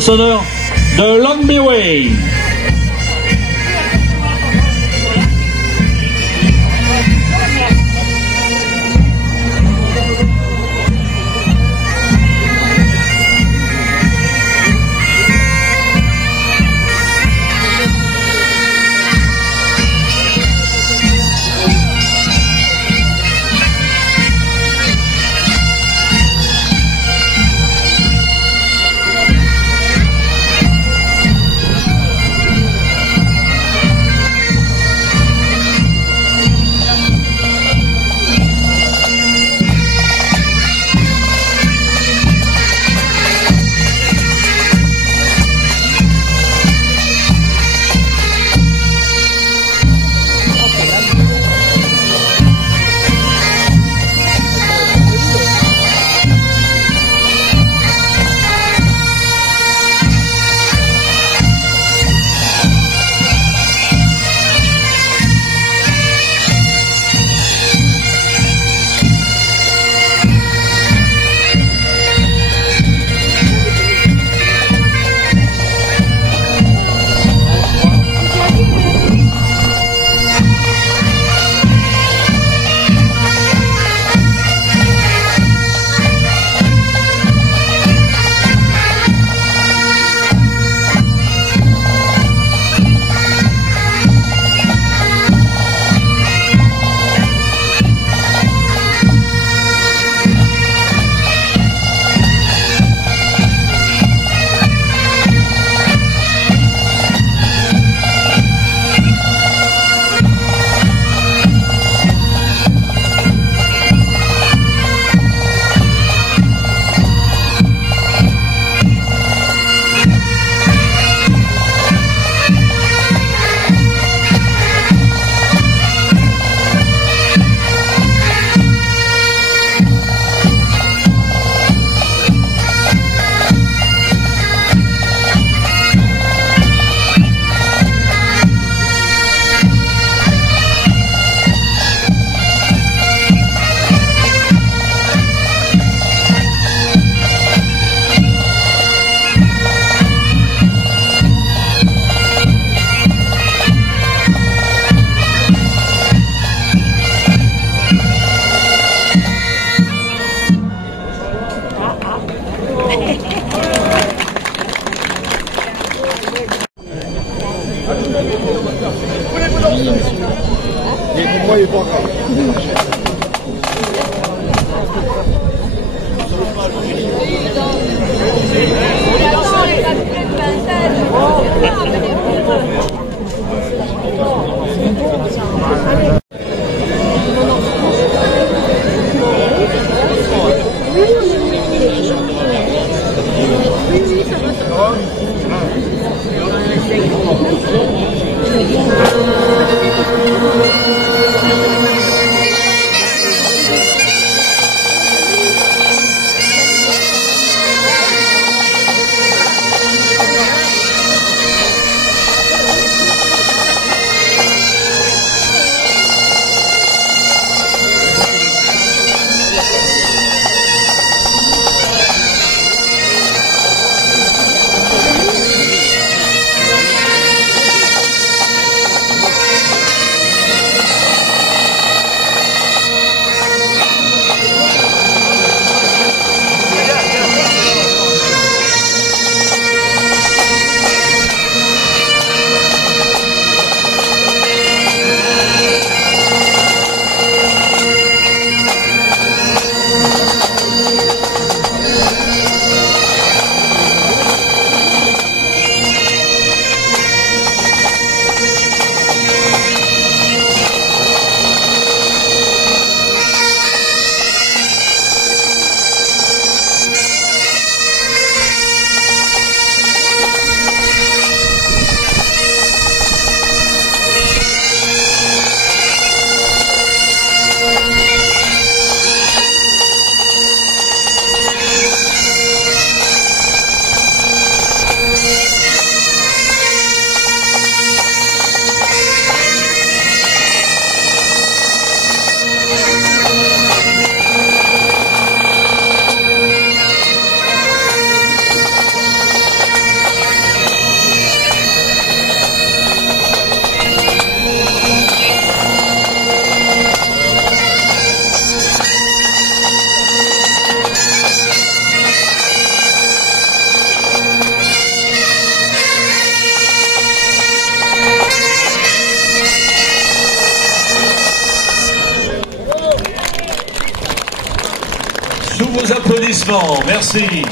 sonore de Long May Way. Sous vos applaudissements, merci.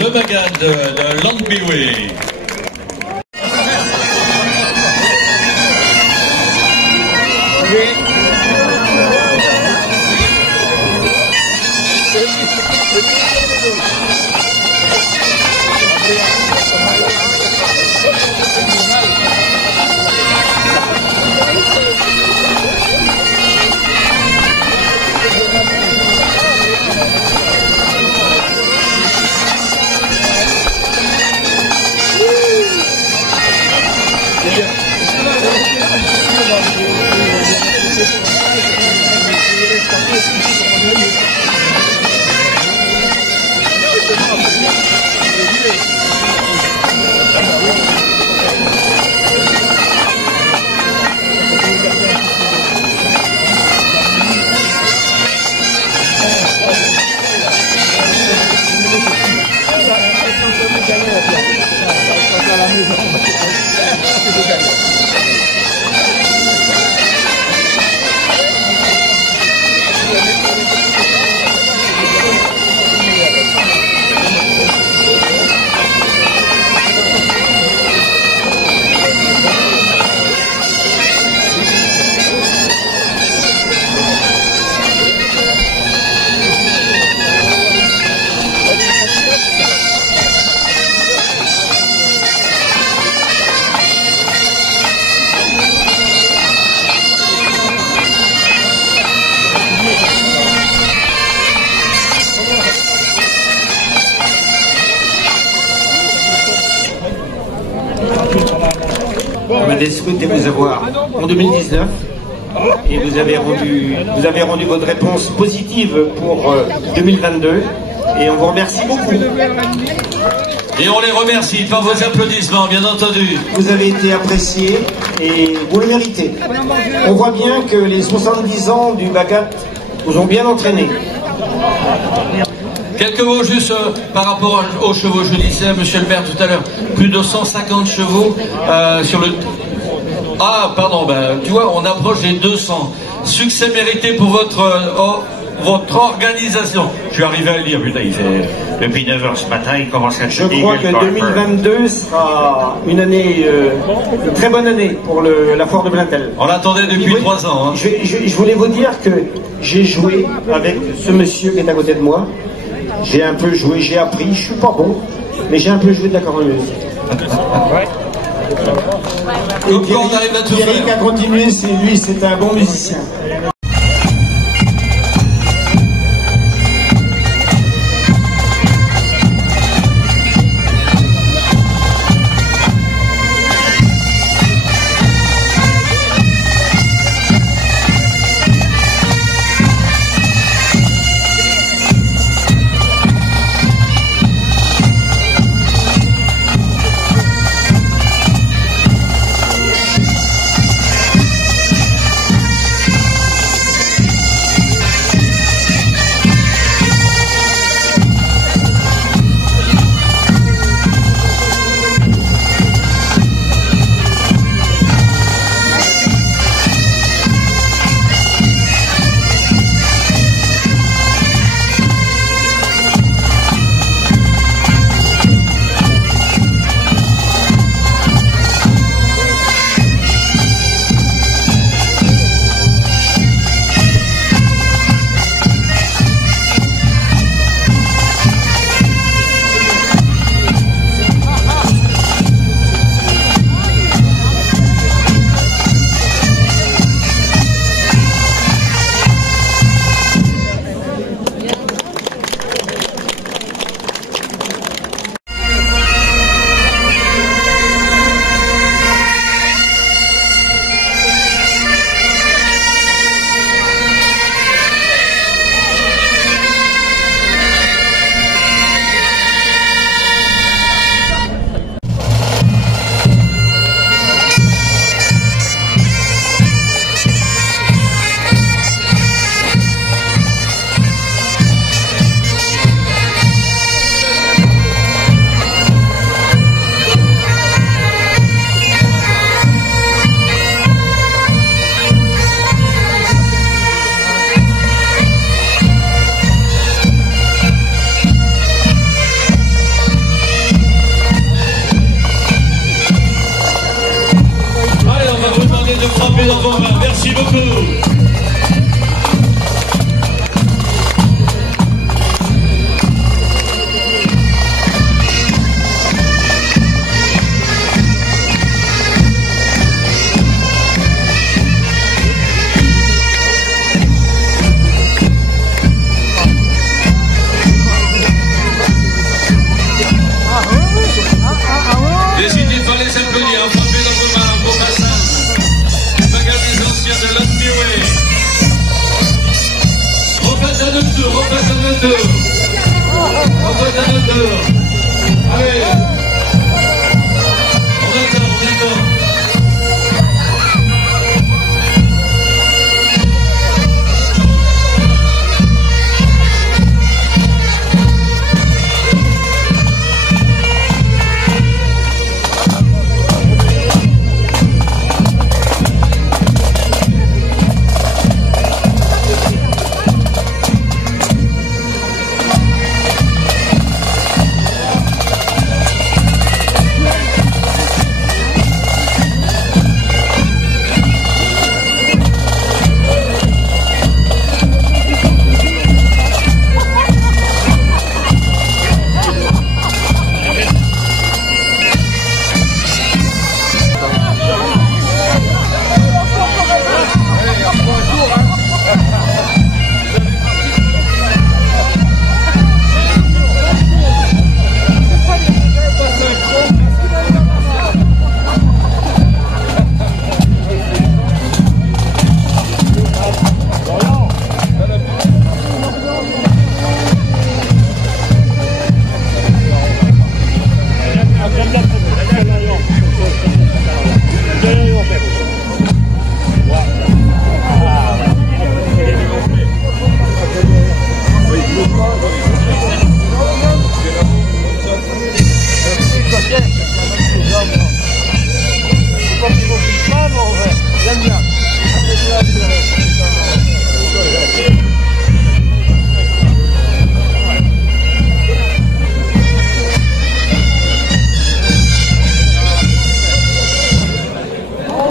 Le Magan de Longby. On a souhaité vous avoir en 2019 et vous avez rendu votre réponse positive pour 2022 et on vous remercie beaucoup. Et on les remercie par vos applaudissements, bien entendu. Vous avez été appréciés et vous le méritez. On voit bien que les 70 ans du Bagat vous ont bien entraîné. Quelques mots juste par rapport aux chevaux. Je disais à monsieur le maire tout à l'heure, plus de 150 chevaux sur le... Ah, pardon, ben, tu vois, on approche des 200. Succès mérité pour votre organisation. Je suis arrivé à le dire, putain, il fait... Depuis 9h ce matin, il commence à... Je crois que 2022 sera une année, une très bonne année pour la foire de Blaintel. On l'attendait depuis 3 ans. Hein. Je voulais vous dire que j'ai joué avec ce monsieur qui est à côté de moi. J'ai un peu joué, j'ai appris, je suis pas bon, mais j'ai un peu joué de la cornemuse. Donc quand on arrive à tout faire. Eric a continué, lui, c'est un bon musicien. Merci beaucoup. N'hésitez pas à les applaudir, frappez dans vos mains, vos passages. Bagarre des anciens de l'Unbyway. Refaites un autre tour, refaites un autre tour. Refaites un autre tour. Allez. On attend, on attend.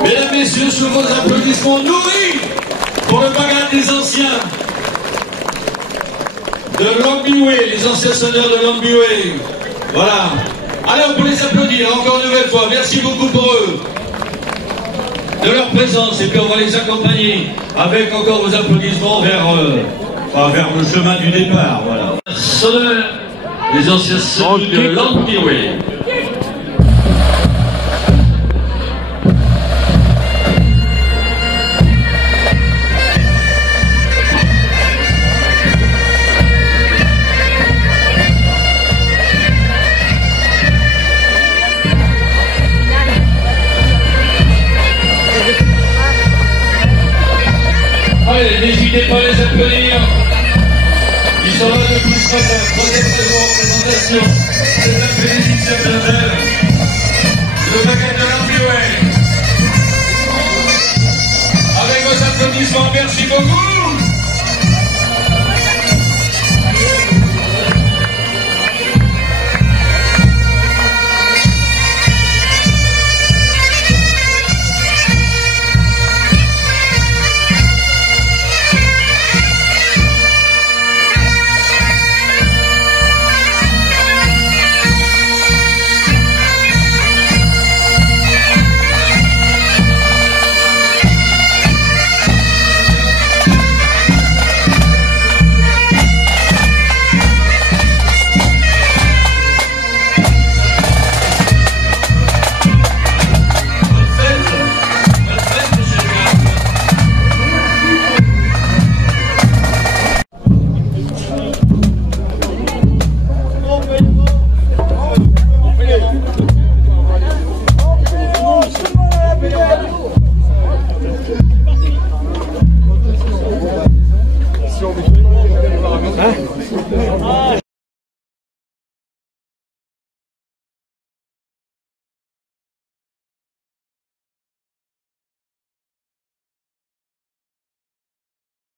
Mesdames, messieurs, sous vos applaudissements nourris pour le bagage des anciens de l'Unbyway, les anciens sonneurs de l'Unbyway. Voilà. Alors, pour les applaudir encore une nouvelle fois, merci beaucoup pour eux, de leur présence, et puis on va les accompagner avec encore vos applaudissements vers le chemin du départ, voilà. Sonneur, les anciens cellules de l'Empire. Allez, n'hésitez pas à les applaudir. Ils sont là depuis ce matin. Troisième représentation. C'est la bénédiction de le paquet de l'Empire. Avec vos applaudissements, merci beaucoup.